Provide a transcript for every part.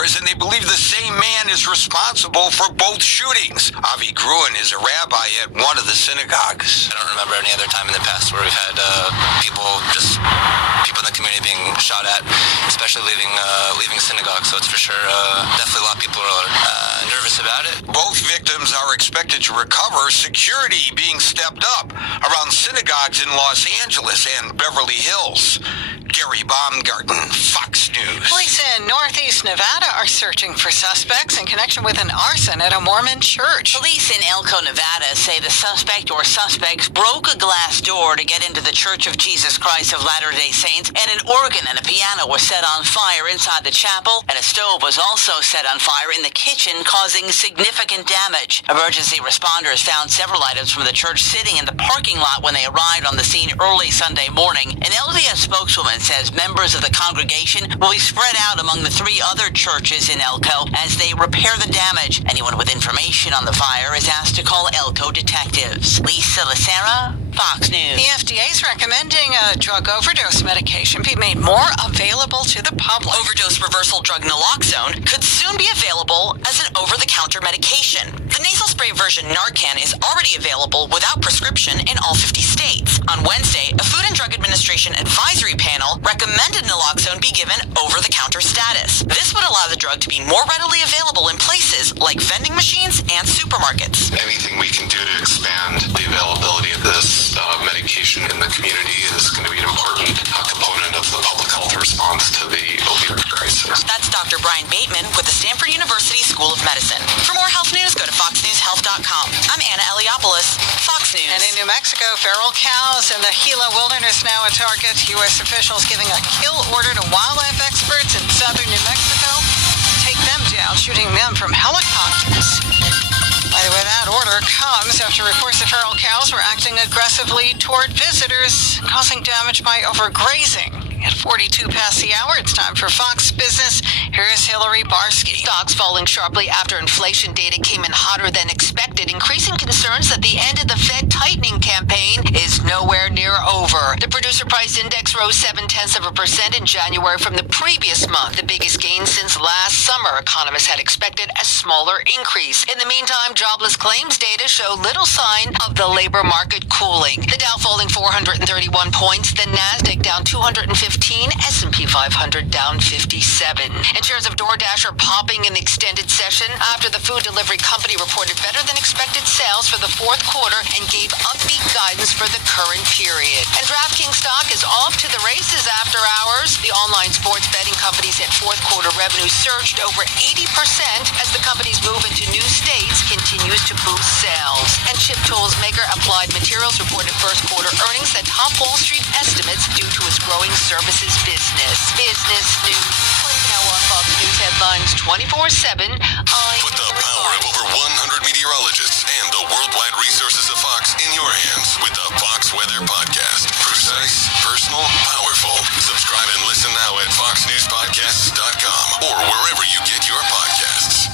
cars, and they believe the same man is responsible for both shootings. Avi Gruen is a rabbi at one of the synagogues. I don't remember any other time in the past where we've had people in the community being shot at, especially leaving synagogue. So it's for sure definitely a lot of people are nervous about it. Both victims are expected to recover, security being stepped up around synagogues in Los Angeles and Beverly Hills. Gary Baumgarten, Fox News. Police in Northeast Nevada are searching for suspects in connection with an arson at a Mormon church. Police in Elko, Nevada say the suspect or suspects broke a glass door to get into the Church of Jesus Christ of Latter-day Saints, and an organ and a piano were set on fire inside the chapel, and a stove was also set on fire in the kitchen, causing significant damage. Emergency responders found several items from the church sitting in the parking lot when they arrived on the scene early Sunday morning. An LDS spokeswoman says members of the congregation will be spread out among the 3 other churches in Elko as they repair the damage. Anyone with information on the fire is asked to call Elko detectives. Lisa Lacera, Fox News. The FDA is recommending a drug overdose medication be made more available to the public. Overdose reversal drug naloxone could soon be available as an over-the-counter medication. The nasal spray version Narcan is already available without prescription in all 50 states. On Wednesday, a Food and Drug Administration advisory panel recommended naloxone be given over-the-counter status. This would allow the drug to be more readily available in places like vending machines and supermarkets. Anything we can do to expand the availability of this medication in the community is going to be an important component of the public health response to the opioid crisis. That's Dr. Brian Bateman with the Stanford University School of Medicine. For more health news, go to foxnewshealth.com. I'm Anna Eliopoulos, Fox News. And in New Mexico, feral cows in the Gila Wilderness now a target. U.S. officials giving a kill order to wildlife experts in southern New Mexico. Take them down, shooting them from helicopters. By the way, that order comes after reports that feral cows were acting aggressively toward visitors, causing damage by overgrazing. At 42 past the hour, it's time for Fox Business. Here's Hillary Barsky. Stocks falling sharply after inflation data came in hotter than expected, increasing concerns that the end of the Fed tightening campaign is nowhere near over. The producer price index rose 0.7% in January from the previous month, the biggest gain since last summer. Economists had expected a smaller increase. In the meantime, jobless claims data show little sign of the labor market cooling. The Dow falling 431 points, the Nasdaq down 215, S&P 500 down 57. And shares of DoorDash are popping in the extended session after the food delivery company reported better than expected sales for the fourth quarter and gave upbeat guidance for the current period. And DraftKings stock is off to the races after hours. The online sports betting company said fourth quarter revenue surged over 80% as the company's move into new states continues to boost sales. And chip tools maker Applied Materials reported first quarter earnings that top Wall Street estimates due to its growing services business. Business news. Click now on Fox News headlines 24/7. Put the power of over 100 meteorologists and the worldwide resources of Fox in your hands with the Fox Weather Podcast. Precise, personal, powerful. Subscribe and listen now at foxnewspodcasts.com or wherever you get your podcasts.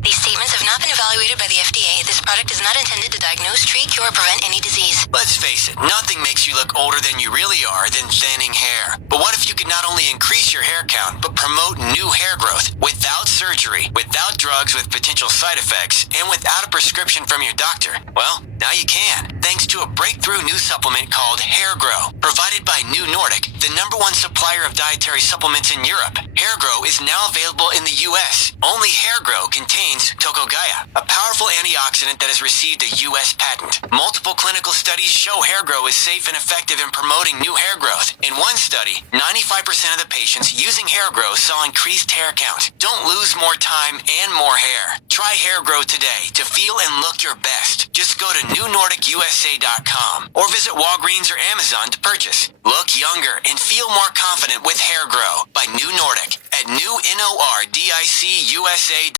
These statements have not been evaluated by the FDA. This product is not intended to diagnose, treat, cure, or prevent any disease. Let's face it, nothing makes you look older than you really are than thinning hair. But what if you could not only increase your hair count, but promote new hair growth without surgery, without drugs with potential side effects, and without a prescription from your doctor? Well, now you can, thanks to a breakthrough new supplement called Hair Grow, provided by New Nordic, the #1 supplier of dietary supplements in Europe. Hair Grow is now available in the U.S. Only Hair Grow contains Tocogaya, a powerful antioxidant that has received a U.S. patent. Multiple clinical studies show Hair Grow is safe and effective in promoting new hair growth. In one study, 95% of the patients using Hair Grow saw increased hair count. Don't lose more time and more hair. Try Hair Grow today to feel and look your best. Just go to newnordicusa.com or visit Walgreens or Amazon to purchase. Look younger and feel more confident with Hair Grow by New Nordic at newnordicusa.com.